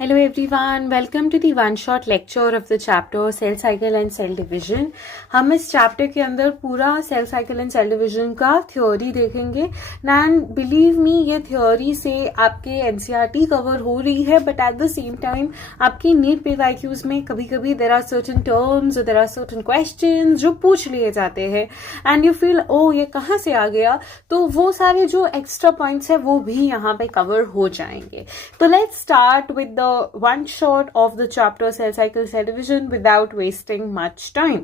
Hello everyone, welcome to the one shot lecture of the chapter Cell Cycle and Cell Division. हम इस chapter के अंदर पूरा cell cycle and cell division का theory देखेंगे. And believe me, ये theory से आपके एनसीईआरटी कवर हो रही है, but at the same time आपकी नीट पीवाईक्यूज में कभी कभी there are certain terms, there are certain questions जो पूछ लिए जाते हैं एंड यू फील ओ ये कहाँ से आ गया, तो वो सारे जो एक्स्ट्रा पॉइंट्स है वो भी यहाँ पे कवर हो जाएंगे. तो let's start with the one shot of the chapter cell cycle cell division without wasting much time.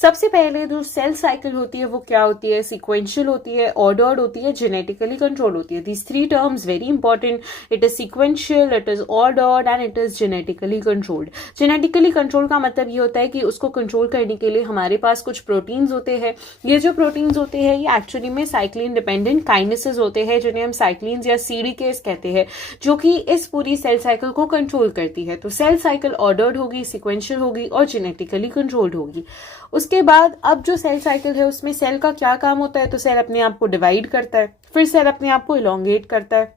सबसे पहले जो सेल साइकिल होती है वो क्या होती है? सीक्वेंशियल होती है, ऑर्डर्ड होती है, जेनेटिकली कंट्रोल होती है. These three terms very important. It is sequential, it is ordered and it is genetically controlled. Genetically control का मतलब ये होता है कि उसको कंट्रोल करने के लिए हमारे पास कुछ प्रोटीन्स होते हैं. ये जो प्रोटीन्स होते हैं ये एक्चुअली में साइक्लिन डिपेंडेंट काइनेसेस होते हैं, जिन्हें हम साइक्लिन्स या सीडीकेस कहते हैं, जो कि इस पूरी सेल साइकिल को कंट्रोल करती है. तो सेल साइकिल ऑर्डर्ड होगी, सीक्वेंशियल होगी और जेनेटिकली कंट्रोल्ड होगी. उसके बाद अब जो सेल साइकिल है उसमें सेल का क्या काम होता है? तो सेल अपने आप को डिवाइड करता है, फिर सेल अपने आप को इलोंगेट करता है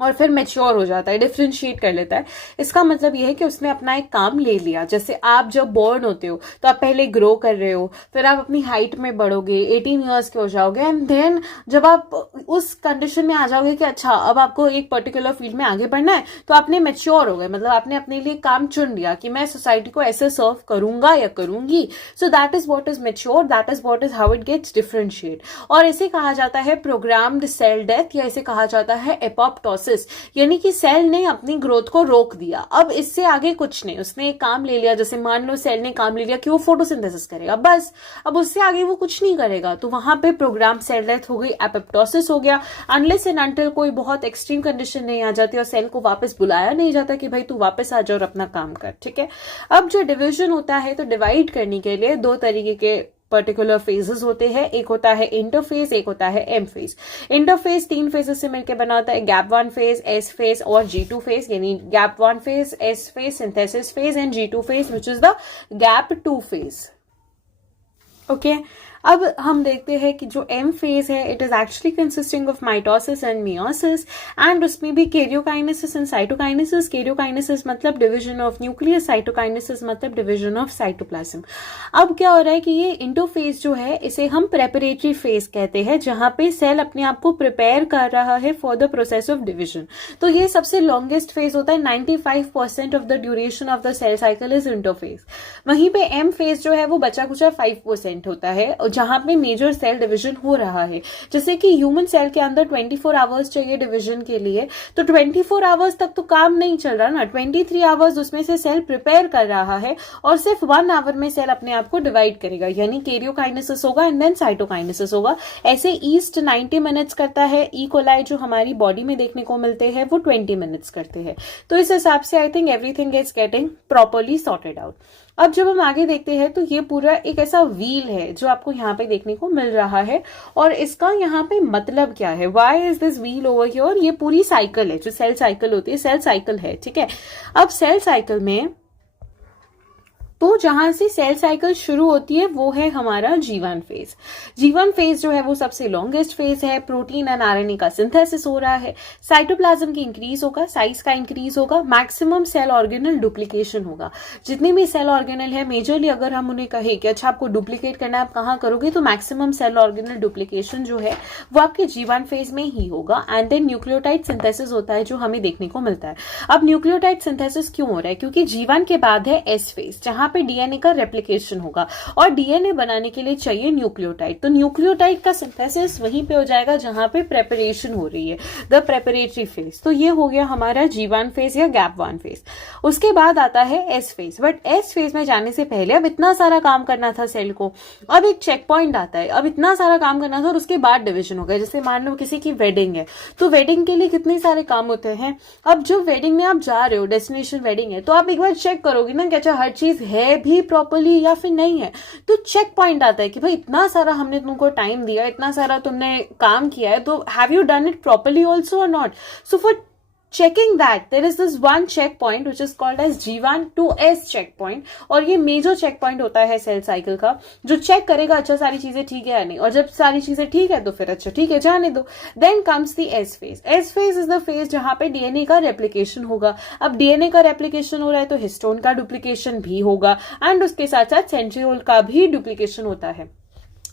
और फिर मैच्योर हो जाता है, डिफ्रेंशिएट कर लेता है. इसका मतलब यह है कि उसने अपना एक काम ले लिया. जैसे आप जब बॉर्न होते हो तो आप पहले ग्रो कर रहे हो, फिर आप अपनी हाइट में बढ़ोगे, 18 ईयर्स के हो जाओगे एंड देन जब आप उस कंडीशन में आ जाओगे कि अच्छा अब आपको एक पर्टिकुलर फील्ड में आगे बढ़ना है, तो आपने मैच्योर हो गए. मतलब आपने अपने लिए काम चुन लिया कि मैं सोसाइटी को ऐसे सर्व करूंगा या करूंगी. So that is what is mature, that is what is how it gets differentiate. और इसे कहा जाता है प्रोग्राम्ड सेल डेथ या इसे कहा जाता है एपोप्टोसिस. यानी कि सेल ने अपनी ग्रोथ को रोक दिया, अब इससे आगे कुछ नहीं. उसने एक काम ले लिया, जैसे मान लो सेल ने काम ले लिया कि वो फोटोसिंथेसिस करेगा, बस अब उससे आगे वो कुछ नहीं करेगा, तो वहां पे प्रोग्राम सेल डेथ हो गई, एपोप्टोसिस हो गया. अनलेस एंड अनटिल कोई बहुत एक्सट्रीम कंडीशन नहीं आ जाती और सेल को वापस बुलाया नहीं जाता कि भाई तू वापस आ जा और अपना काम कर. ठीक है. अब जो डिविजन होता है, तो डिवाइड करने के लिए दो तरीके के पर्टिकुलर फेजेस होते हैं. एक होता है इंटरफेज, एक होता है एम फेज. इंटरफेज 3 फेजेस से मिलकर बना होता है: गैप 1 फेज, एस फेज और G2 फेज. यानी gap 1 phase, S phase, synthesis phase and G2 phase which is the gap 2 phase. Okay. अब हम देखते हैं कि जो एम फेज है it is actually consisting of mitosis and meiosis and उसमें भी कैरियोकाइनेसिस एंड साइटोकाइनेसिस. कैरियोकाइनेसिस मतलब डिवीजन ऑफ न्यूक्लियस, साइटोकाइनेसिस मतलब डिवीजन ऑफ साइटोप्लाज्म. अब क्या हो रहा है कि ये इंटरफेज जो है इसे हम प्रेपरेटरी फेज कहते हैं, जहां पे सेल अपने आप को प्रिपेयर कर रहा है for the process of division. तो ये सबसे लॉन्गेस्ट फेज होता है. 95% of the duration of the cell cycle is interphase. वहीं पे एम फेज जो है वो बचा कुचा 5% होता है जहां पे मेजर सेल डिवीजन हो रहा है. जैसे कि ह्यूमन सेल के अंदर 24 आवर्स चाहिए डिवीजन के लिए, तो 24 आवर्स तक तो काम नहीं चल रहा ना. 23 आवर्स उसमें से सेल प्रिपेयर कर रहा है और सिर्फ 1 आवर में सेल अपने आप को डिवाइड करेगा. यानी कैरियोकाइनेसिस होगा एंड देन साइटोकाइनेसिस होगा. ऐसे ईस्ट 90 मिनट्स करता है. ई कोलाई जो हमारी बॉडी में देखने को मिलते हैं वो 20 मिनट्स करते हैं. तो इस हिसाब से I think everything is getting properly sorted out. अब जब हम आगे देखते हैं तो ये पूरा एक ऐसा व्हील है जो आपको यहाँ पे देखने को मिल रहा है. और इसका यहाँ पे मतलब क्या है? Why is this wheel over here? ये पूरी साइकिल है, जो सेल साइकिल होती है, सेल साइकिल है. ठीक है. अब सेल साइकिल में तो जहां से सेल साइकिल शुरू होती है वो है हमारा G1 फेज. G1 फेज जो है वो सबसे लॉन्गेस्ट फेज है. प्रोटीन एंड आरएनए का सिंथेसिस हो रहा है, साइटोप्लाज्म की इंक्रीज होगा, साइज का इंक्रीज होगा, मैक्सिमम सेल ऑर्गेनल डुप्लीकेशन होगा. जितने भी सेल ऑर्गेनल है मेजरली अगर हम उन्हें कहें कि अच्छा आपको डुप्लीकेट करना है, आप कहाँ करोगे, तो मैक्सिमम सेल ऑर्गेनल डुप्लीकेशन जो है वो आपके G1 फेज में ही होगा. एंड देन न्यूक्लियोटाइड सिंथेसिस होता है जो हमें देखने को मिलता है. अब न्यूक्लियोटाइड सिंथेसिस क्यों हो रहा है? क्योंकि G1 के बाद है एस फेज, जहां पे डीएनए का रेप्लिकेशन होगा और डीएनए बनाने के लिए चाहिए न्यूक्लियोटाइड. तो न्यूक्लियोटाइड का सिंथेसिस वहीं पे हो जाएगा जहां पे प्रेपरेशन हो रही है, द प्रेपरेटरी फेज. तो ये हो गया हमारा G1 फेज या गैप 1 फेज. उसके बाद आता है S phase. But S phase में जाने से पहले अब इतना सारा काम करना था सेल को, अब एक चेक पॉइंट आता है. अब इतना सारा काम करना था और उसके बाद डिविजन हो गया. जैसे मान लो किसी की वेडिंग है, तो वेडिंग के लिए कितने सारे काम होते हैं. अब जब वेडिंग में आप जा रहे हो, डेस्टिनेशन वेडिंग है, तो आप एक बार चेक करोगे ना कि अच्छा हर चीज है भी प्रॉपर्ली या फिर नहीं है. तो चेक पॉइंट आता है कि भाई इतना सारा हमने तुमको टाइम दिया, इतना सारा तुमने काम किया है, तो have you done it properly also और not. So for checking that there is this one checkpoint which is called as G1 to S checkpoint, और ये मेजर चेकपॉइंट होता है सेल साइकिल का, जो चेक करेगा अच्छा सारी चीजें ठीक है या नहीं, और जब सारी चीजें ठीक है तो फिर अच्छा ठीक है जाने दो. Then comes the S phase. S phase is the phase जहां पे डीएनए का रेप्लिकेशन होगा. अब डीएनए का रेप्लिकेशन हो रहा है तो हिस्टोन का डुप्लीकेशन भी होगा, एंड उसके साथ साथ सेंट्रियोल का भी डुप्लीकेशन होता है.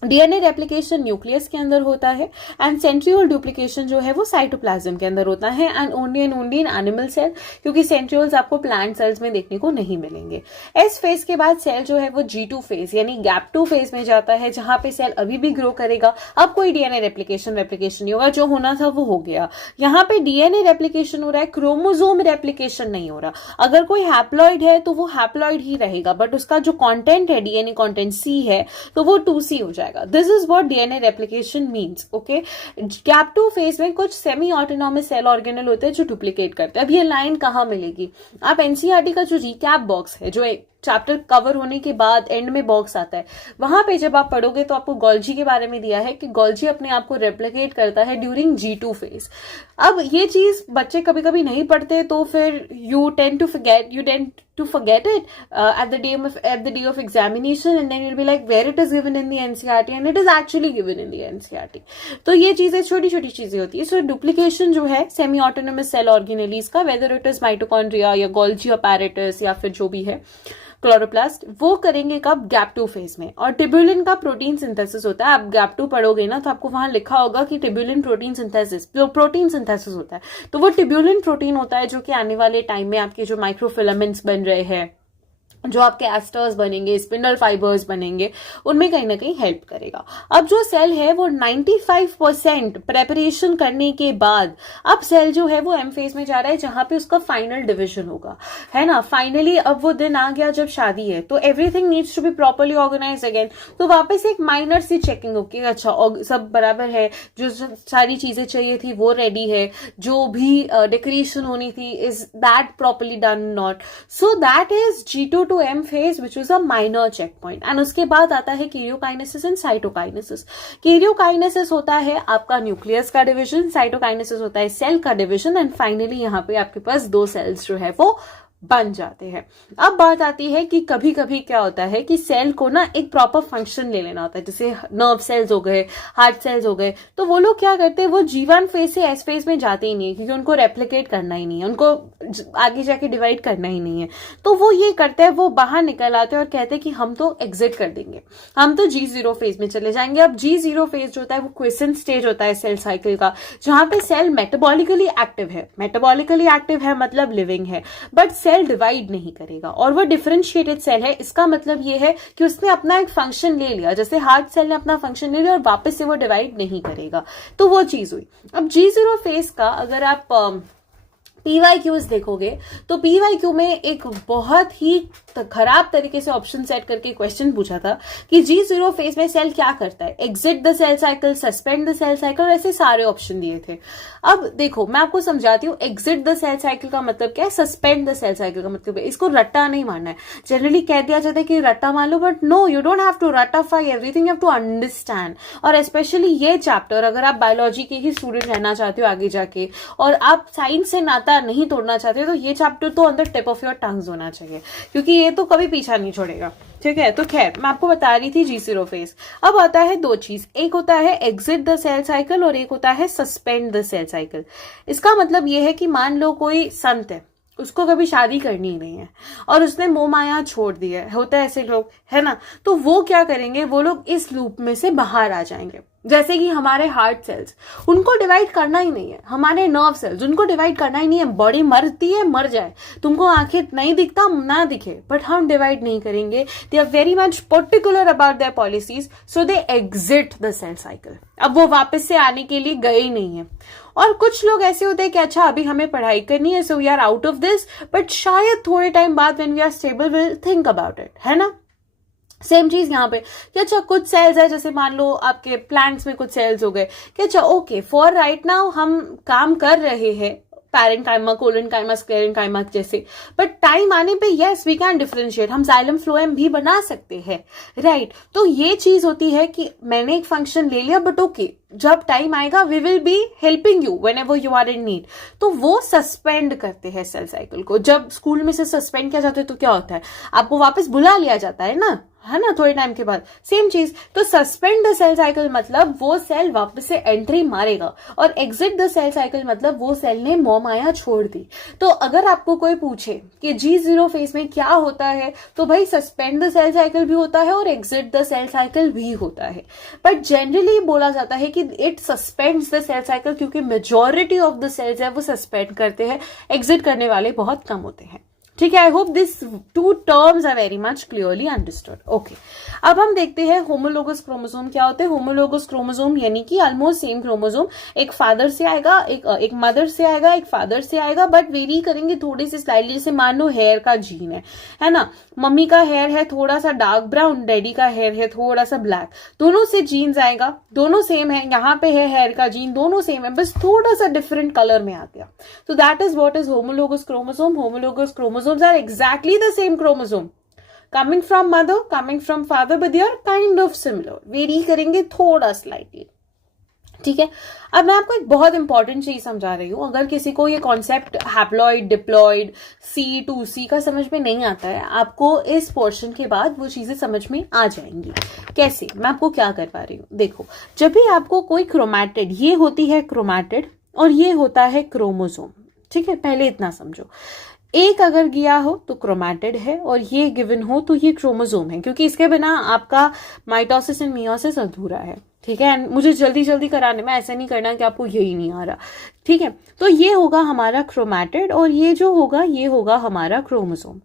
डीएनए रेप्लिकेशन न्यूक्लियस के अंदर होता है, एंड सेंट्रियोल डुप्लीकेशन जो है वो साइटोप्लाज्म के अंदर होता है, and only in animal cell, क्योंकि सेंट्रियोल्स आपको प्लांट सेल्स में देखने को नहीं मिलेंगे. एस फेज के बाद सेल जो है वो G2 फेज यानी गैप 2 फेज में जाता है, जहां पे सेल अभी भी ग्रो करेगा. अब कोई डीएनए रेप्लिकेशन नहीं होगा, जो होना था वो हो गया. यहाँ पे डीएनए रेप्लिकेशन हो रहा है, क्रोमोसोम रेप्लिकेशन नहीं हो रहा. अगर कोई हैप्लॉइड है तो वो हैप्लॉइड ही रहेगा, बट उसका जो कॉन्टेंट है डीएनए कॉन्टेंट C है तो वो 2C हो जाएगा. This is what DNA replication means. Okay, gap 2 phase में कुछ सेमी ऑटोनॉमस सेल ऑर्गेनल होते हैं जो डुप्लीकेट करते हैं. अब ये लाइन कहाँ मिलेगी? आप एनसीईआरटी का जो रिकैप बॉक्स है, जो एक चैप्टर कवर होने के बाद एंड में बॉक्स आता है, वहां पे जब आप पढ़ोगे तो आपको गोल्जी के बारे में दिया है कि गोल्जी अपने आप को रेप्लिकेट करता है ड्यूरिंग G2 फेज. अब ये चीज बच्चे कभी कभी नहीं पढ़ते, तो फिर you tend to forget it at the day of examination, and then you'll be like where it is given in the NCERT, and it is actually given in the NCERT. तो ये चीजें छोटी छोटी चीजें होती है. सो डुप्लीकेशन जो है सेमी ऑटोनोमस सेल ऑर्गेनेलीज का, वेदर इट इज माइटोकॉन्ड्रिया या गोल्जी अपैरेटस या फिर जो भी है क्लोरोप्लास्ट, वो करेंगे कब? गैप 2 फेज में. और टिब्यूलिन का प्रोटीन सिंथेसिस होता है. आप गैप 2 पढ़ोगे ना तो आपको वहां लिखा होगा कि टिब्यूलिन प्रोटीन सिंथेसिस, जो प्रोटीन सिंथेसिस होता है, तो वो टिब्यूलिन प्रोटीन होता है जो कि आने वाले टाइम में आपके जो माइक्रोफिलामेंट्स बन रहे हैं, जो आपके एस्टर्स बनेंगे, स्पिंडल फाइबर्स बनेंगे, उनमें कहीं ना कहीं हेल्प करेगा. अब जो सेल है वो 95% प्रेपरेशन करने के बाद अब सेल जो है वो एम फेज में जा रहा है, जहां पे उसका फाइनल डिविजन होगा, है ना. फाइनली अब वो दिन आ गया जब शादी है, तो everything needs to be properly organise again. तो वापस एक माइनर सी चेकिंग होगी, अच्छा सब बराबर है, जो सारी चीजें चाहिए थी वो रेडी है, जो भी डेकोरेशन होनी थी is that properly done not. So that is G2 to M phase, which is a minor checkpoint. And उसके बाद आता है कैरियोकाइनेसिस एंड साइटोकाइनेसिस. कैरियोकाइनेसिस होता है आपका न्यूक्लियस का डिवीजन, साइटोकाइनेसिस होता है सेल का डिवीजन, एंड फाइनली यहाँ पे आपके पास 2 सेल्स जो है वो बन जाते हैं. अब बात आती है कि कभी कभी क्या होता है कि सेल को ना एक प्रॉपर फंक्शन ले लेना होता है, जैसे नर्व सेल्स हो गए, हार्ट सेल्स हो गए, तो वो लोग क्या करते हैं, वो G1 फेज से S फेज में जाते ही नहीं है, क्योंकि उनको रेप्लिकेट करना ही नहीं है, उनको आगे जाके डिवाइड करना ही नहीं है. तो वो ये करते हैं, वो बाहर निकल आते हैं और कहते हैं कि हम तो एग्जिट कर देंगे, हम तो G0 फेज में चले जाएंगे. अब G0 फेज जो होता है वो क्विसेंट स्टेज होता है सेल साइकिल का, जहां पे सेल मेटाबॉलिकली एक्टिव है. मेटाबॉलिकली एक्टिव है मतलब लिविंग है, बट सेल डिवाइड नहीं करेगा, और वो डिफरेंशिएटेड सेल है. इसका मतलब ये है कि उसने अपना एक फंक्शन ले लिया, जैसे हार्ट सेल ने अपना फंक्शन ले लिया और वापस से वो डिवाइड नहीं करेगा. तो वो चीज हुई. अब G0 फेज का अगर आप PYQs देखोगे तो PYQ में एक बहुत ही खराब तरीके से ऑप्शन सेट करके क्वेश्चन पूछा था कि G0 फेज में सेल क्या करता है, exit the cell cycle, suspend the cell cycle, ऐसे सारे ऑप्शन दिए थे. अब देखो मैं आपको समझाती हूँ. एग्जिट द सेल साइकिल का मतलब क्या है, सस्पेंड द सेल साइकिल का मतलब है, इसको रट्टा नहीं मानना है. जनरली कह दिया जाता है कि रट्टा मान लो, but no, you don't have to रट्टाफाई everything, you have to understand. और स्पेशली ये चैप्टर अगर आप बायोलॉजी के ही स्टूडेंट रहना चाहते हो आगे जाके, और आप साइंस से नाता नहीं तोड़ना चाहते, तो ये चैप्टर तो अंदर टिप ऑफ योर टंग्स होना चाहिए, क्योंकि ये तो कभी पीछा नहीं छोड़ेगा. ठीक है, तो खैर मैं आपको बता रही थी G0 फेज. अब आता है 2 चीज, एक होता है एग्जिट द सेल साइकिल और एक होता है सस्पेंड द सेल साइकिल. इसका मतलब ये है कि मान लो कोई संत है, उसको कभी शादी करनी ही नहीं है और उसने मोह माया छोड़ दिया है, होता है ऐसे लोग, है ना. तो वो क्या करेंगे, वो लोग इस लूप में से बाहर आ जाएंगे. जैसे कि हमारे हार्ट सेल्स, उनको डिवाइड करना ही नहीं है, हमारे नर्व सेल्स, उनको डिवाइड करना ही नहीं है. बॉडी मरती है, मर जाए, तुमको आंखें नहीं दिखता ना दिखे, बट हम डिवाइड नहीं करेंगे. They are very much particular about their policies, so they exit the cell cycle. अब वो वापस से आने के लिए गए ही नहीं है. और कुछ लोग ऐसे होते हैं कि अच्छा अभी हमें पढ़ाई करनी है, so we are out of this, but शायद थोड़े टाइम बाद when we are stable will think about it, है ना. सेम चीज यहाँ पे कि अच्छा कुछ सेल्स है, जैसे मान लो आपके प्लांट्स में कुछ सेल्स हो गए कि अच्छा ओके फॉर राइट नाउ हम काम कर रहे हैं पैरेंकाइमा, कोलेनकाइमा, स्क्लेरेनकाइमा जैसे, बट टाइम आने पे यस वी कैन डिफरेंशिएट, हम जाइलम फ्लोएम भी बना सकते हैं, राइट. तो ये चीज होती है कि मैंने एक फंक्शन ले लिया, बट ओके जब टाइम आएगा we will be helping you whenever you are in need. तो वो सस्पेंड करते हैं सेल साइकिल को। जब स्कूल में से सस्पेंड किया जाता है तो क्या होता है, आपको वापस बुला लिया जाता है ना, है ना, थोड़े टाइम के बाद। सेम चीज, तो सस्पेंड द सेल साइकिल मतलब वो सेल वापस से एंट्री मारेगा, और एग्जिट द सेल साइकिल मतलब वो सेल ने मोह माया छोड़ दी। तो अगर आपको कोई पूछे कि G0 फेज में क्या होता है, तो भाई सस्पेंड द सेल साइकिल भी होता है और एग्जिट द सेल साइकिल भी होता है। बट जनरली बोला जाता है कि it suspends the cell cycle, क्योंकि मेजॉरिटी ऑफ द सेल्स है वो सस्पेंड करते हैं, एग्जिट करने वाले बहुत कम होते हैं। ठीक है, I hope this two terms are very much clearly understood. Okay, अब हम देखते हैं होमोलोगस क्रोमोसोम क्या होते हैं। होमोलोगस क्रोमोसोम यानी कि ऑलमोस्ट सेम क्रोमोसोम, एक फादर से आएगा, एक मदर से आएगा, एक फादर से आएगा, बट वेरी करेंगे थोड़ी सी स्लाइडली। जैसे मान लो हेयर का जीन है ना, मम्मी का हेयर है थोड़ा सा डार्क ब्राउन, डैडी का हेयर है थोड़ा सा ब्लैक, दोनों से जीन्स आएगा, दोनों सेम है, यहाँ पे है हेयर का जीन, दोनों सेम है, बस थोड़ा सा डिफरेंट कलर में आ गया। तो that is what is homologous chromosome. Homologous chromosomes are exactly the same chromosome, coming from mother, coming from father, but they are kind of similar, vary करेंगे थोड़ा slightly। ठीक है, अब मैं आपको एक बहुत इंपॉर्टेंट चीज समझा रही हूं। अगर किसी को ये कॉन्सेप्ट हैप्लॉइड, डिप्लॉइड, C2C का समझ में नहीं आता है, आपको इस पोर्शन के बाद वो चीजें समझ में आ जाएंगी। कैसे, मैं आपको क्या करवा रही हूँ, देखो, जब भी आपको कोई क्रोमैटिड, ये होती है क्रोमैटिड और ये होता है क्रोमोसोम। ठीक है, पहले इतना समझो, एक अगर गया हो तो क्रोमैटिड है और ये गिवन हो तो ये क्रोमोसोम है, क्योंकि इसके बिना आपका माइटोसिस एंड मियोसिस अधूरा है। ठीक है, मुझे जल्दी जल्दी कराने में ऐसा नहीं करना कि आपको यही नहीं आ रहा। ठीक है, तो ये होगा हमारा क्रोमैटिड और ये जो होगा ये होगा हमारा क्रोमोसोम।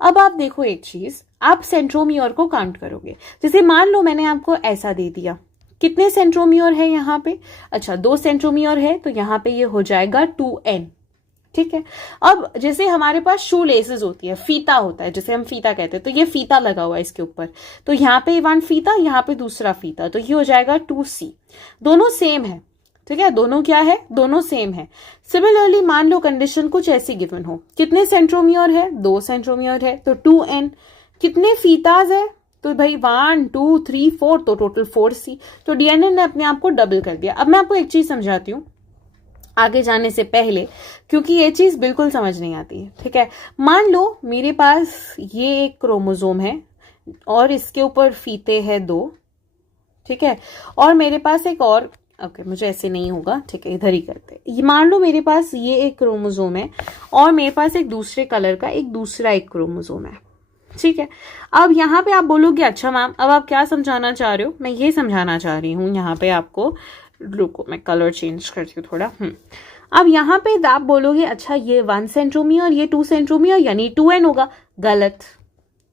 अब आप देखो एक चीज, आप सेंट्रोमियर को काउंट करोगे। जैसे मान लो मैंने आपको ऐसा दे दिया, कितने सेंट्रोमियर है यहाँ पे, अच्छा 2 सेंट्रोमियर है, तो यहाँ पे ये हो जाएगा 2n। ठीक है, अब जैसे हमारे पास शू लेसेस होती है, फीता होता है, जैसे हम फीता कहते हैं, तो ये फीता लगा हुआ है इसके ऊपर, तो यहाँ पे 1 फीता, यहाँ पे दूसरा फीता, तो ये हो जाएगा 2C। दोनों सेम है, ठीक है, दोनों क्या है, दोनों सेम है। सिमिलरली मान लो कंडीशन कुछ ऐसी गिवन हो, कितने सेंट्रोमियर है, 2 सेंट्रोमियर है, तो 2n। कितने फीताज है, तो भाई 1 2 3 4, तो टोटल 4C। तो डीएनए ने अपने आप को डबल कर दिया। अब मैं आपको एक चीज समझाती हूँ आगे जाने से पहले, क्योंकि ये चीज बिल्कुल समझ नहीं आती है। ठीक है, मान लो मेरे पास ये एक क्रोमोसोम है और इसके ऊपर फीते हैं 2, ठीक है, और मेरे पास एक और, ओके मुझे ऐसे नहीं होगा, ठीक है, इधर ही करते हैं। मान लो मेरे पास ये एक क्रोमोसोम है और मेरे पास एक दूसरे कलर का एक दूसरा एक क्रोमोसोम है। ठीक है, अब यहाँ पे आप बोलोगे अच्छा मैम अब आप क्या समझाना चाह रहे हो, मैं ये समझाना चाह रही हूँ यहाँ पे आपको, रुको मैं कलर चेंज करती हूँ थोड़ा। अब यहाँ पे आप बोलोगे अच्छा ये 1 सेंट्रोमियर, ये 2 सेंट्रोमियर, यानी 2n होगा। गलत,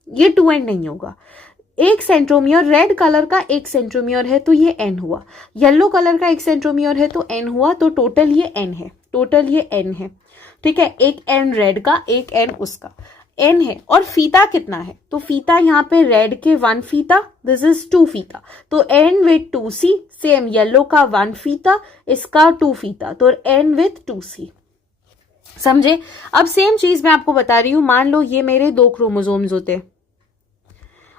ये 2n नहीं होगा। एक सेंट्रोमियर, रेड कलर का एक सेंट्रोमियर है तो ये n हुआ, येलो कलर का एक सेंट्रोमियर है तो n हुआ, तो टोटल ये n है, टोटल ये n है। ठीक है, एक n रेड का, एक n उसका, n है। और फीता कितना है, तो फीता यहाँ पे रेड के 1 फीता, दिस इज 2 फीता, तो n with 2C। Same yellow का 1 फीता, इसका 2 फीता, तो n विथ 2C। समझे? अब सेम चीज मैं आपको बता रही हूं, मान लो ये मेरे 2 क्रोमोसोम्स होते,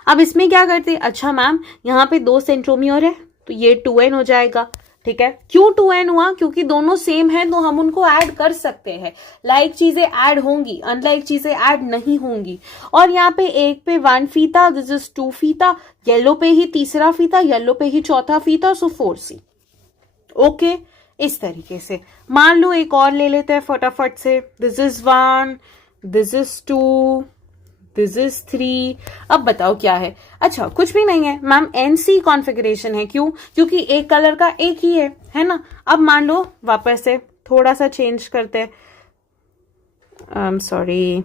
अब इसमें क्या करते, अच्छा मैम यहाँ पे 2 सेंट्रोमियर है तो ये 2n हो जाएगा। ठीक है, क्यों 2n हुआ, क्योंकि दोनों सेम है तो हम उनको ऐड कर सकते हैं। लाइक चीजें ऐड होंगी, अनलाइक चीजें ऐड नहीं होंगी। और यहाँ पे एक पे 1 फीता, दिस इज 2 फीता, येलो पे ही तीसरा फीता, येलो पे ही चौथा फीता, सो 4C। ओके, इस तरीके से। मान लो एक और ले लेते हैं फटाफट से, this is 1, this is 2, this is 3। अब बताओ क्या है, अच्छा कुछ भी नहीं है मैम, NC कॉन्फ़िगरेशन है। क्यों, क्योंकि एक कलर का एक ही है ना। अब मान लो वापस से थोड़ा सा चेंज करते हैं, सॉरी,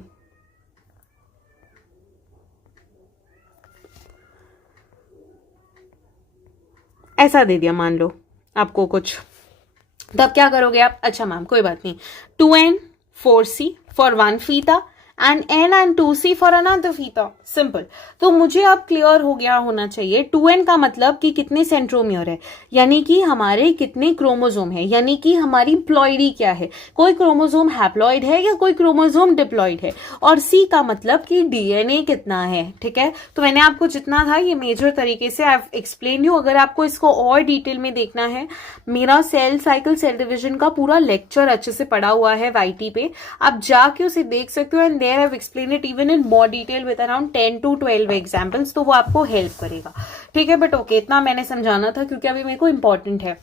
ऐसा दे दिया मान लो आपको कुछ, तब क्या करोगे आप, अच्छा मैम कोई बात नहीं, 2n 4C फॉर 1 फीता and N and 2C for another theta. Simple. तो मुझे अब क्लियर हो गया होना चाहिए 2N का मतलब कि कितने सेंट्रोमियर है, यानी कि हमारे कितने क्रोमोसोम है, यानी कि हमारी प्लॉइडी क्या है, कोई क्रोमोसोम हैप्लॉइड है या कोई क्रोमोसोम डिप्लॉइड है, और C का मतलब कि डीएनए कितना है. ठीक है, तो मैंने आपको जितना था ये मेजर तरीके से आई एक्सप्लेन यू. अगर आपको इसको और डिटेल में देखना है, मेरा सेल साइकिल सेल डिविजन का पूरा लेक्चर अच्छे से पड़ा हुआ है YT पे, आप जाके उसे देख सकते हो. And there I have explain it even in more detail with around 10 to 12 examples, तो वो आपको हेल्प करेगा. ठीक है, बट ओके, इतना मैंने समझाना था क्योंकि अभी मेरे को इंपॉर्टेंट है.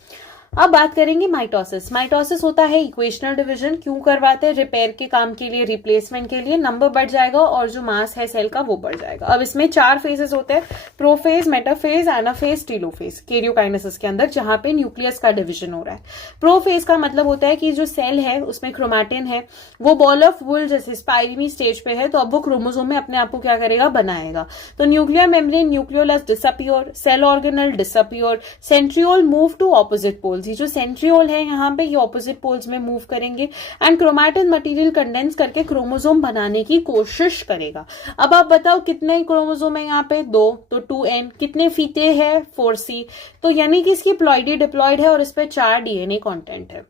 अब बात करेंगे माइटोसिस. माइटोसिस होता है इक्वेशनल डिवीजन. क्यों करवाते हैं? रिपेयर के काम के लिए, रिप्लेसमेंट के लिए. नंबर बढ़ जाएगा और जो मास है सेल का वो बढ़ जाएगा. अब इसमें 4 फेजेस होते हैं: prophase, metaphase, anaphase, telophase karyokinesis के अंदर, जहां पे न्यूक्लियस का डिवीजन हो रहा है. प्रोफेज का मतलब होता है कि जो सेल है उसमें क्रोमैटिन है, वो बॉल ऑफ वुल जैसे स्पाइरमी स्टेज पे है, तो अब वो क्रोमोसोम में अपने आप को क्या करेगा? बनाएगा. तो nuclear membrane, nucleolus disappear, cell organelle disappear, centriole move to opposite poles. जो सेंट्रियोल है यहाँ पे ये ऑपोजिट पोल्स में मूव करेंगे एंड क्रोमैटिन मटेरियल कंडेंस करके क्रोमोसोम बनाने की कोशिश करेगा. अब आप बताओ कितने क्रोमोसोम है यहाँ पे? 2, तो 2N. कितने फीते हैं? 4C. तो यानी कि इसकी प्लॉइडी डिप्लॉइड है और इस पे 4 डीएनए कंटेंट है.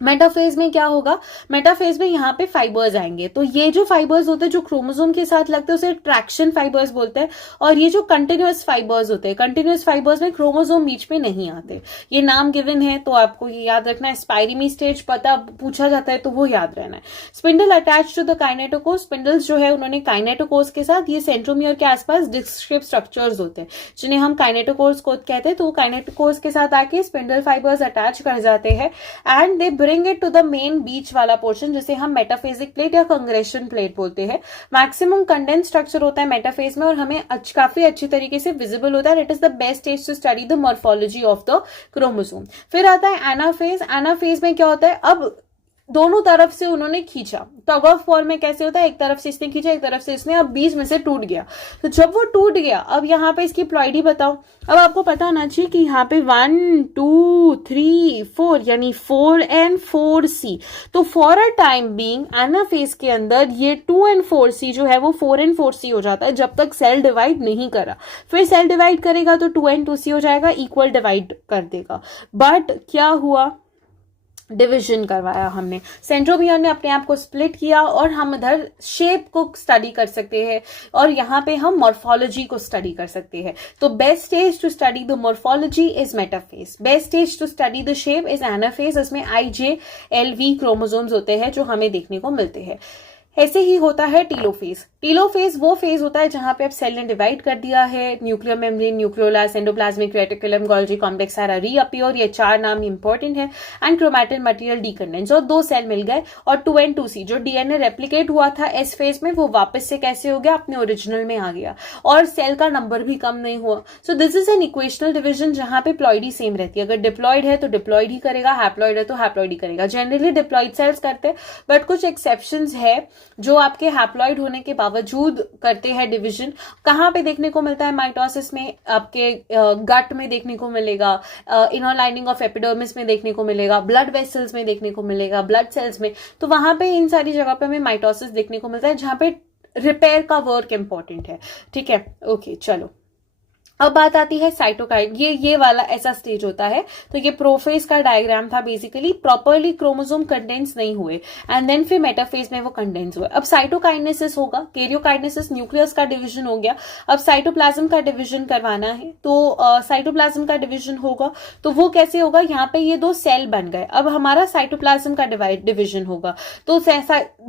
मेटाफेज में क्या होगा? मेटाफेज में यहाँ पे फाइबर्स आएंगे. तो ये जो फाइबर्स होते हैं जो क्रोमोसोम के साथ लगते हैं उसे ट्रैक्शन फाइबर्स बोलते हैं. और ये जो कंटिन्यूअस फाइबर्स होते हैं, कंटिन्यूअस फाइबर्स में क्रोमोसोम बीच में नहीं आते. ये नाम गिवन है तो आपको ये याद रखना है. स्पाइरमी स्टेज पता पूछा जाता है तो वो याद रहना है. Spindle attach to the kinetochore. Spindles जो है उन्होंने काइनेटोकोर्स के साथ, ये सेंट्रोमियर के आसपास डिस्क शेप स्ट्रक्चर्स होते हैं जिन्हें हम काइनेटोकोर्स को कहते हैं. तो काइनेटोकोर्स के साथ आके स्पिंडल फाइबर्स अटैच कर जाते हैं and they bring it to the main बीच वाला पोर्शन, जिसे हम मेटाफेजिक प्लेट या कंग्रेशन प्लेट बोलते हैं. मैक्सिमम कंडेंस स्ट्रक्चर होता है मेटाफेज में और हमें काफी अच्छी तरीके से विजिबल होता है. It is the best stage to study the morphology of the chromosome. फिर आता है एनाफेज. एनाफेज में क्या होता है? अब दोनों तरफ से उन्होंने खींचा. टग ऑफ वॉर में कैसे होता है? एक तरफ से इसने खींचा, एक तरफ से इसने, अब बीच में से टूट गया. तो जब वो टूट गया, अब यहाँ पे इसकी प्लॉइडी बताओ. अब आपको पता होना चाहिए कि यहाँ पे 1, 2, 3, 4 यानी 4N 4C. तो for a time being anaphase के अंदर ये 2N 4C जो है वो 4N 4C हो जाता है जब तक सेल डिवाइड नहीं करा. फिर सेल डिवाइड करेगा तो 2N 2C हो जाएगा, इक्वल डिवाइड कर देगा. बट क्या हुआ? डिवीजन करवाया हमने. सेंट्रोमियर ने अपने आप को स्प्लिट किया और हम इधर शेप को स्टडी कर सकते हैं और यहाँ पे हम मॉर्फोलॉजी को स्टडी कर सकते हैं. तो best stage to study the morphology is metaphase. Best stage to study the shape is anaphase. इसमें IJLV क्रोमोसोम्स होते हैं जो हमें देखने को मिलते हैं. ऐसे ही होता है टीलोफेज. टीलोफेज वो फेज होता है जहां पे अब सेल ने डिवाइड कर दिया है. Nuclear membrane, nucleolus, endoplasmic reticulum, Golgi complex सारा रीअपियर. ये 4 नाम इंपॉर्टेंट है. एंड क्रोमैटिन मटेरियल डीकंडेंस और 2 सेल मिल गए. और 2N 2C जो डीएनए रेप्लिकेट हुआ था एस फेज में वो वापस से कैसे हो गया? अपने ओरिजिनल में आ गया और सेल का नंबर भी कम नहीं हुआ. So this is an equational division जहां पे प्लॉइडी सेम रहती है. अगर डिप्लॉइड है तो डिप्लॉइड ही करेगा, हैप्लॉइड है तो हैप्लॉइड ही करेगा. जनरली डिप्लॉइड सेल्स करते हैं बट कुछ एक्सेप्शंस है जो आपके हैप्लॉइड होने के बावजूद करते हैं डिवीजन. कहाँ पे देखने को मिलता है माइटोसिस में? आपके गट में देखने को मिलेगा, इनर लाइनिंग ऑफ एपिडर्मिस में देखने को मिलेगा, ब्लड वेसल्स में देखने को मिलेगा, ब्लड सेल्स में. तो वहां पे इन सारी जगह पे हमें माइटोसिस देखने को मिलता है जहां पे रिपेयर का वर्क इंपॉर्टेंट है. ठीक है, ओके, चलो. अब बात आती है साइटोकाइन. ये वाला ऐसा स्टेज होता है. तो ये प्रोफेज का डायग्राम था. बेसिकली प्रॉपरली क्रोमोसोम कंडेंस नहीं हुए एंड देन फिर मेटाफेज में वो कंडेंस हुए. अब साइटोकाइनेसिस होगा. कैरियोकाइनेसिस न्यूक्लियस का डिवीजन हो गया. अब साइटोप्लाज्म का डिवीजन करवाना है तो साइटोप्लाज्म का डिवीजन होगा. तो वो कैसे होगा? यहाँ पे ये 2 सेल बन गए. अब हमारा साइटोप्लाज्म का डिवीजन होगा. तो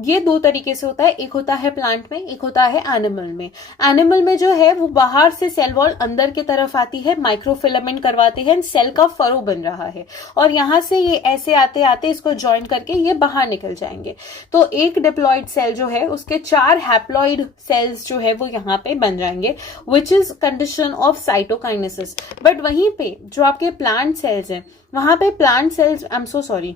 ये 2 तरीके से होता है. एक होता है प्लांट में, एक होता है एनिमल में. एनिमल में जो है वो बाहर से सेल वॉल अंदर की तरफ आती है, माइक्रोफिलामेंट करवाते हैं, सेल का फरो बन रहा है और यहां से ये ऐसे आते आते इसको ज्वाइन करके ये बाहर निकल जाएंगे. तो एक डिप्लॉइड सेल जो है उसके 4 हैप्लॉइड सेल्स जो है वो यहां पे बन जाएंगे, which is condition of cytokinesis. But वहीं पे जो आपके प्लांट सेल्स हैं वहां पे plant cells, I am so sorry,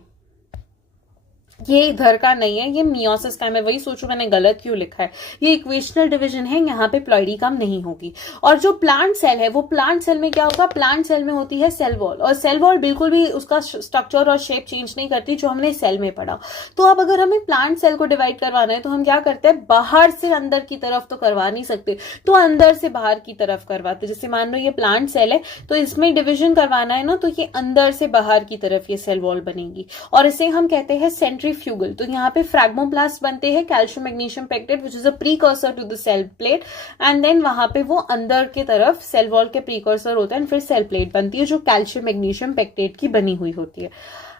ये इधर का नहीं है, ये मियोसिस का है। मैं वही सोचू मैंने गलत क्यों लिखा है, ये इक्वेशनल डिवीजन है, यहाँ पे प्लॉइडी कम नहीं होगी। और जो प्लांट सेल है वो प्लांट सेल में क्या होगा, प्लांट सेल में होती है सेल वॉल, और सेल वॉल बिल्कुल भी उसका स्ट्रक्चर और शेप चेंज नहीं करती जो हमने सेल में पढ़ा। तो अब अगर हमें प्लांट सेल को डिवाइड करवाना है तो हम क्या करते हैं, बाहर से अंदर की तरफ तो करवा नहीं सकते, तो अंदर से बाहर की तरफ करवाते। जैसे मान लो ये प्लांट सेल है तो इसमें डिविजन करवाना है ना, तो ये अंदर से बाहर की तरफ ये सेल वॉल बनेगी, और इसे हम कहते हैं सेंट्रीफ्यूगल। तो यहाँ पे फ्रैग्मोप्लास्ट बनते हैं, calcium magnesium pectate which is a precursor to the cell plate, and then वहां पे वो अंदर की तरफ सेल वॉल के प्रीकर्सर होते हैं, फिर सेल प्लेट बनती है जो कैल्शियम मैग्नीशियम पेक्टेट की बनी हुई होती है।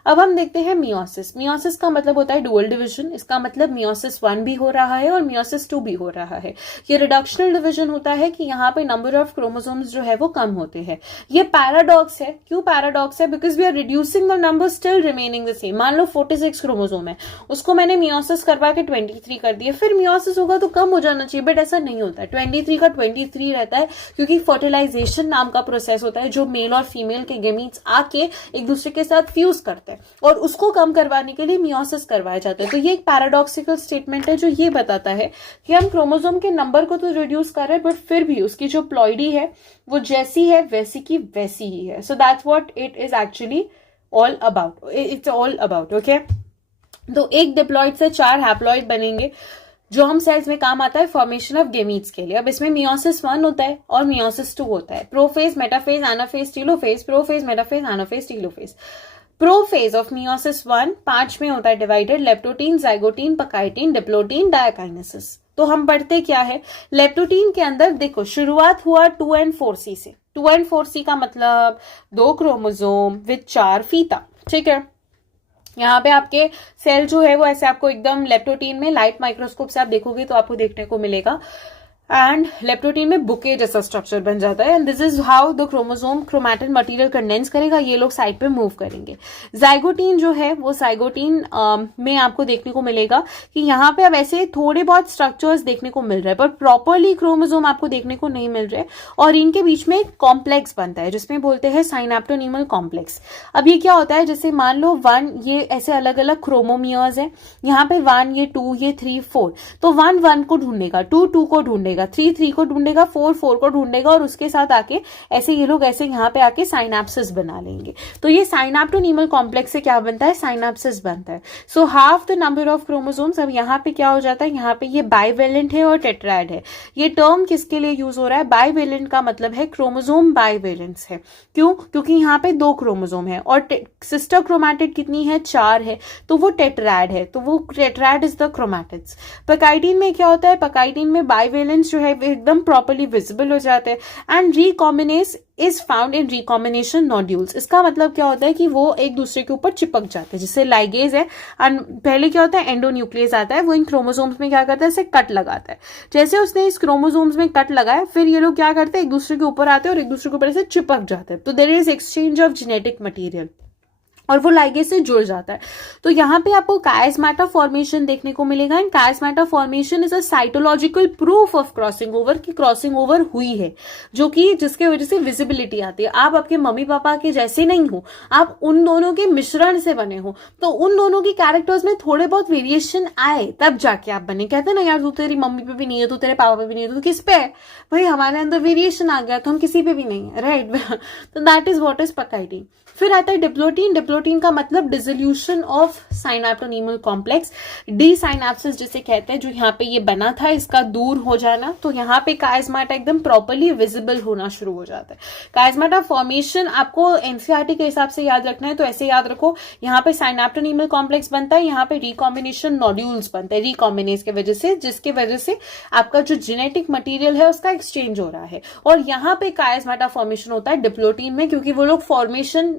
अब हम देखते हैं मियोसिस। मियोसिस का मतलब होता है डुअल डिवीजन, इसका मतलब मियोसिस 1 भी हो रहा है और मियोसिस 2 भी हो रहा है। ये रिडक्शनल डिवीजन होता है कि यहाँ पे नंबर ऑफ क्रोमोसोम्स जो है वो कम होते हैं। ये पैराडॉक्स है। क्यों पैराडॉक्स है? Because we are reducing the number still remaining the same. मान लो 46 क्रोमोसोम है, उसको मैंने मियोसिस करवा के 23 कर दिया, फिर मियोसिस होगा तो कम हो जाना चाहिए, बट ऐसा नहीं होता है। 23 का 23 रहता है, क्योंकि फर्टिलाइजेशन नाम का प्रोसेस होता है जो मेल और फीमेल के गेमीट्स आके एक दूसरे के साथ फ्यूज करते हैं, और उसको कम करवाने के लिए मियोसिस करवाया जाता है। तो ये एक पैराडॉक्सिकल स्टेटमेंट है जो ये बताता है कि हम क्रोमोसोम के नंबर को तो रिड्यूस कर रहे हैं, बट फिर भी उसकी जो प्लॉइडी है वो जैसी है वैसी की वैसी ही है। So that's what it is actually all about, it's all about. Okay, तो एक डिप्लॉइड से 4 हैप्लॉइड बनेंगे जो हम सेल्स में काम आता है फॉर्मेशन ऑफ गेमीट्स के लिए। अब इसमें मियोसिस 1 होता है और मियोसिस 2 होता है, prophase, metaphase, anaphase, telophase, prophase, metaphase, anaphase, telophase. Prophase of meiosis 1 5 में होता है divided, leptotene, zygotene, pachytene, diplotene, diakinesis. तो हम पढ़ते क्या है, लेप्टोटीन के अंदर देखो शुरुआत हुआ 2 and 4C से। 2 and 4C का मतलब 2 क्रोमोसोम विद 4 फीता। ठीक है, यहाँ पे आपके सेल जो है वो ऐसे आपको एकदम लेप्टोटीन में लाइट माइक्रोस्कोप से आप देखोगे तो आपको देखने को मिलेगा, एंड लेप्टोटीन में बुके जैसा स्ट्रक्चर बन जाता है, and this is how the chromosome chromatin material condense करेगा, ये लोग साइड पे मूव करेंगे। जाइगोटीन जो है वो जाइगोटीन में आपको देखने को मिलेगा कि यहाँ पे अब ऐसे थोड़े बहुत स्ट्रक्चर्स देखने को मिल रहे हैं, पर प्रॉपरली क्रोमोसोम आपको देखने को नहीं मिल रहे, और इनके बीच में कॉम्प्लेक्स बनता है जिसमें बोलते हैं साइनेप्टोनीमल कॉम्प्लेक्स। अब ये क्या होता है, जैसे मान लो 1 ये ऐसे अलग अलग क्रोमोमियर्स है, यहाँ पे 1 ये 2 ये 3 4, तो 1 1 को ढूंढेगा, 2 2 को ढूंढेगा, 3 3 को ढूंढेगा, 4 4 को ढूंढेगा, और उसके साथ आके ऐसे ये लोग ऐसे यहाँ पे आके साइनेप्सिस बना लेंगे। तो ये साइनेप्टोनीमल कॉम्प्लेक्स से क्या बनता है, साइनेप्सिस बनता है। So half the number of chromosomes. अब यहाँ पे क्या हो जाता है, यहाँ पे ये बाइवेलेंट है और टेट्राइड है। ये टर्म किसके लिए यूज हो रहा है, बाइवेलेंट का मतलब है क्रोमोसोम बाइवेलेंस है। क्यों? क्योंकि यहाँ पे 2 क्रोमोसोम है और सिस्टर क्रोमैटिड कितनी है, 4 है, तो वो टेट्राइड है, तो वो टेट्राइड इज द क्रोमैटिड्स। पकाइटीन में क्या होता है, पकाइटीन में बाइवेलेंस जो है एकदम प्रॉपर्ली विजिबल हो जाते हैं, and recombinase is found in recombination nodules. इसका मतलब क्या होता है कि वो एक दूसरे के ऊपर चिपक जाते हैं, जिससे लाइगेज है, एंड पहले क्या होता है एंडोन्यूक्लियस आता है, वो इन क्रोमोसोम्स में क्या करता है, इसे कट लगाता है। जैसे उसने इस क्रोमोसोम्स में कट लगाया, फिर ये लोग क्या करते हैं, एक दूसरे के ऊपर आते हैं और एक दूसरे के ऊपर ऐसे चिपक जाते हैं, तो there is exchange of genetic material, और वो लाइगेज से जुड़ जाता है। तो यहाँ पे आपको कायस्माटा फॉर्मेशन देखने को मिलेगा, and chiasmata formation is a cytological proof of crossing over, की क्रॉसिंग ओवर हुई है, जो कि जिसके वजह से विजिबिलिटी आती है। आप आपके मम्मी पापा के जैसे नहीं हो, आप उन दोनों के मिश्रण से बने हो, तो उन दोनों की कैरेक्टर्स में थोड़े बहुत वेरिएशन आए तब जाके आप बने। कहते हैं ना यार, तू तेरी मम्मी पे भी नहीं है, तू तेरे पापा पे भी नहीं है, तो किस पे है भाई, हमारे अंदर वेरिएशन आ गया तो हम किसी पे भी नहीं है, राइट। तो that is what is pachytene. फिर आता है डिप्लोटीन। डिप्लोटीन का मतलब dissolution of synaptonemal complex, desynapsis जिसे कहते हैं, जो यहाँ पे ये बना था इसका दूर हो जाना, तो यहाँ पे कायस्माटा एकदम प्रॉपर्ली विजिबल होना शुरू हो जाता है। कायस्माटा फॉर्मेशन आपको एनसीईआरटी के हिसाब से याद रखना है, तो ऐसे याद रखो, यहाँ पे साइनेप्टोनीमल कॉम्प्लेक्स बनता है, यहाँ पे रिकॉम्बिनेशन नोड्यूल्स बनते हैं रिकॉम्बिनेज के वजह से, जिसके वजह से आपका जो जेनेटिक मटीरियल है उसका एक्सचेंज हो रहा है, और यहाँ पे कायस्माटा फॉर्मेशन होता है डिप्लोटीन में, क्योंकि वो लोग फॉर्मेशन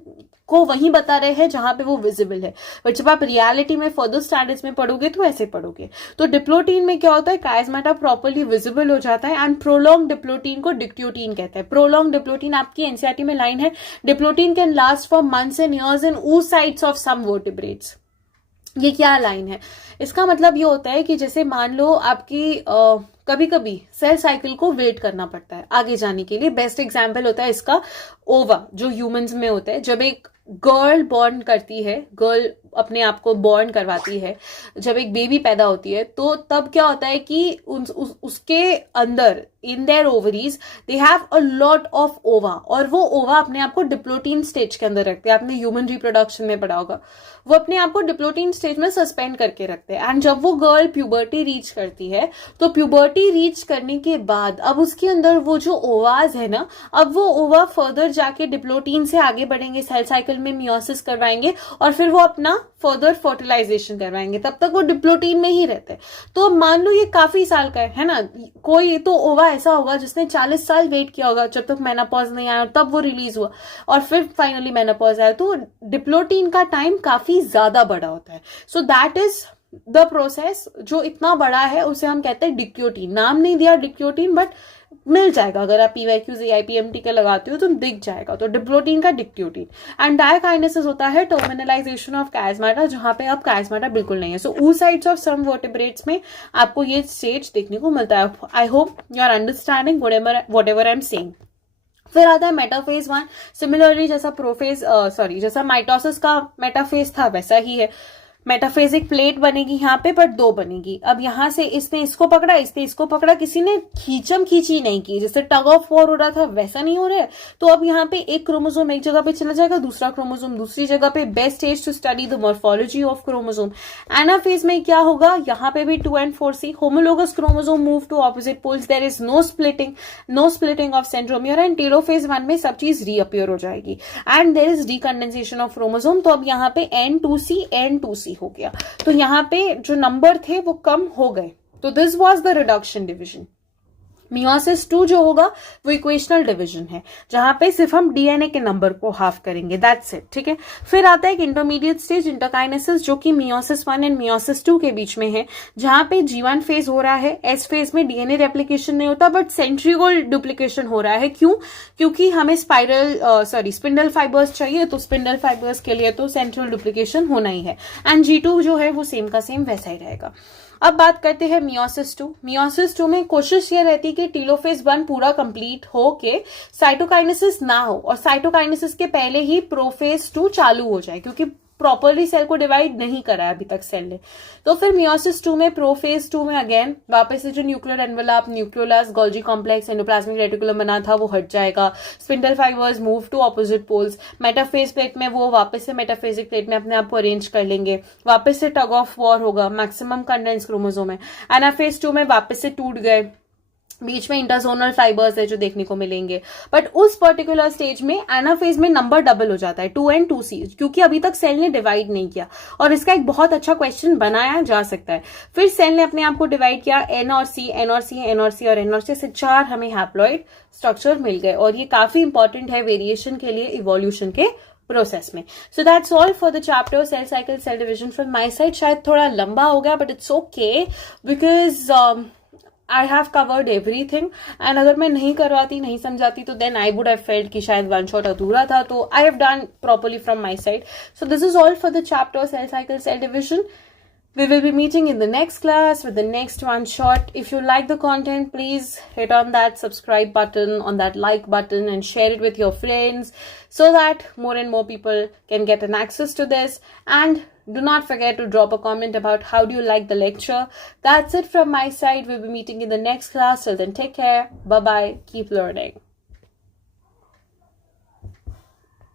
को वहीं बता रहे हैं जहां पे वो विजिबल है, बट जब आप रियलिटी में फर्दर स्टैंडर्ड्स में पढ़ोगे तो ऐसे पढ़ोगे। तो डिप्लोटीन में क्या होता है, कायस्माटा प्रॉपर्ली विजिबल हो जाता है, एंड प्रोलॉन्ग डिप्लोटीन को डिक्ट्योटीन कहते हैं। प्रोलॉन्ग डिप्लोटीन आपकी एनसीईआरटी में लाइन है, diplotene can last for months and years in oocytes of some vertebrates. ये क्या लाइन है, इसका मतलब ये होता है कि जैसे मान लो आपकी कभी कभी सेल साइकिल को वेट करना पड़ता है आगे जाने के लिए। बेस्ट एग्जाम्पल होता है इसका ओवा, जो ह्यूमंस में होता है। जब एक गर्ल बॉर्न करती है, गर्ल अपने आप को बॉर्न करवाती है, जब एक बेबी पैदा होती है, तो तब क्या होता है कि उसके अंदर in their ovaries they have a lot of ओवा, और वो ओवा अपने आप को डिप्लोटीन स्टेज के अंदर रखते हैं. आपने ह्यूमन रिप्रोडक्शन में पढ़ा होगा, वो अपने आप को डिप्लोटीन स्टेज में सस्पेंड करके रखते हैं. एंड जब वो गर्ल प्यूबर्टी रीच करती है, तो प्यूबर्टी रीच करने के बाद अब उसके अंदर वो जो ओवाज है ना, अब वो ओवा फर्दर जाके डिप्लोटीन से आगे बढ़ेंगे, सेल साइकिल में मियोसिस करवाएंगे, और फिर वो अपना फर्दर फर्टिलाइजेशन करवाएंगे. तब तक वो डिप्लोटीन में ही रहते हैं. तो मान लो ये काफी साल का है ना, कोई तो ओवा ऐसा होगा जिसने 40 साल वेट किया होगा जब तक मेनोपॉज नहीं आया, और तब वो रिलीज हुआ, और फिर फाइनली मेनोपॉज आया. तो डिप्लोटीन का टाइम काफी ज्यादा बड़ा होता है. सो दैट इज द प्रोसेस जो इतना बड़ा है, उसे हम कहते हैं डिक्योटीन. नाम नहीं दिया डिक्योटीन, बट मिल जाएगा, अगर आप PYQs AIPMT का लगाते हो तो दिख जाएगा. तो डिप्लोटीन का डिक्योटीन. एंड डायकाइनेसिस होता है टर्मिनलाइजेशन ऑफ कायस्माटा, जहां पे अब कायस्माटा बिल्कुल नहीं है. So oocytes of some vertebrates में आपको ये स्टेज देखने को मिलता है. I hope you are understanding whatever I am saying. फिर आता है मेटाफेज 1. सिमिलरली जैसा जैसा माइटोसिस का मेटाफेज था वैसा ही है. मेटाफेजिक प्लेट बनेगी यहाँ पे, पर 2 बनेगी. अब यहाँ से इसने इसको पकड़ा, इसने इसको पकड़ा, किसी ने खींचम खींची नहीं की, जैसे टग ऑफ वॉर हो रहा था वैसा नहीं हो रहा है. तो अब यहाँ पे एक क्रोमोसोम एक जगह पे चला जाएगा, दूसरा क्रोमोसोम दूसरी जगह पे. Best as to study the morphology of chromosome. Anaphase में क्या होगा, यहाँ पे भी 2 and 4C homologous chromosome move to opposite poles. There is no splitting of centromere. And telophase 1 में सब चीज रीअपियर हो जाएगी. And there is decondensation of chromosome. तो अब यहाँ पे N2C हो गया. तो यहाँ पे जो नंबर थे वो कम हो गए. तो this was the reduction division. Meiosis 2 जो होगा वो इक्वेशनल डिवीजन है, जहां पे सिर्फ हम डीएनए के नंबर को हाफ करेंगे. That's it. ठीक है. फिर आता है एक इंटरमीडिएट स्टेज, इंटरकाइनेसिस, जो कि मियोसिस 1 एंड मियोसिस 2 के बीच में है, जहां पे G1 फेज हो रहा है. एस फेज में डीएनए रेप्लिकेशन नहीं होता, बट सेंट्रीओल डुप्लीकेशन हो रहा है. क्यों? क्योंकि हमें स्पिंडल फाइबर्स चाहिए, तो स्पिंडल फाइबर्स के लिए तो सेंट्रल डुप्लीकेशन होना ही है. एंड G2 जो है वो सेम का सेम वैसा ही रहेगा. अब बात करते हैं मियोसिस 2. मियोसिस 2 में कोशिश ये रहती है कि टेलोफेज 1 पूरा कंप्लीट हो के साइटोकाइनेसिस ना हो, और साइटोकाइनेसिस के पहले ही प्रोफेज 2 चालू हो जाए, क्योंकि प्रॉपरली सेल को डिवाइड नहीं करा है अभी तक सेल ने. तो फिर मियोसिस 2 में प्रोफेज 2 में अगेन वापस से जो nuclear envelope, nucleolus, Golgi complex, endoplasmic reticulum बना था वो हट जाएगा. Spindle fibres move to opposite poles. Metaphase plate में वो वापस से मेटाफेजिक प्लेट में अपने आप को अरेंज कर लेंगे. वापस से टग ऑफ वॉर होगा, मैक्सिमम कंडेंस क्रोमोसोम है. एनाफेज 2 में वापस से टूट गए, बीच में इंटरजोनल फाइबर्स है जो देखने को मिलेंगे. बट उस पर्टिकुलर स्टेज में एनाफेज में नंबर डबल हो जाता है, 2 and 2C, क्योंकि अभी तक सेल ने डिवाइड नहीं किया. और इसका एक बहुत अच्छा क्वेश्चन बनाया जा सकता है. फिर सेल ने अपने आप को डिवाइड किया, N और C, N और C, N और C और N और C से 4 हमें हैप्लॉइड स्ट्रक्चर मिल गए. और ये काफी इंपॉर्टेंट है वेरिएशन के लिए, इवोल्यूशन के प्रोसेस में. So that's all for the chapter cell cycle cell division from my side. शायद थोड़ा लंबा हो गया, but it's okay, because I have covered everything. and अगर मैं नहीं करवाती, नहीं समझाती, तो then I would have felt कि शायद one shot अधूरा था. तो I have done properly from my side. So this is all for the chapter cell cycle cell division. We will be meeting in the next class with the next one shot. If you like the content, please hit on that subscribe button, on that like button, and share it with your friends so that more and more people can get an access to this. And do not forget to drop a comment about how do you like the lecture. That's it from my side. We'll be meeting in the next class. Till then, take care. Bye-bye. Keep learning.